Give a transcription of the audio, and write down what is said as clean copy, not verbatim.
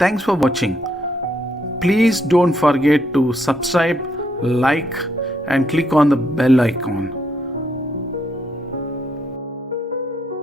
Thanks for watching. Please don't forget to subscribe, like, and click on the bell icon.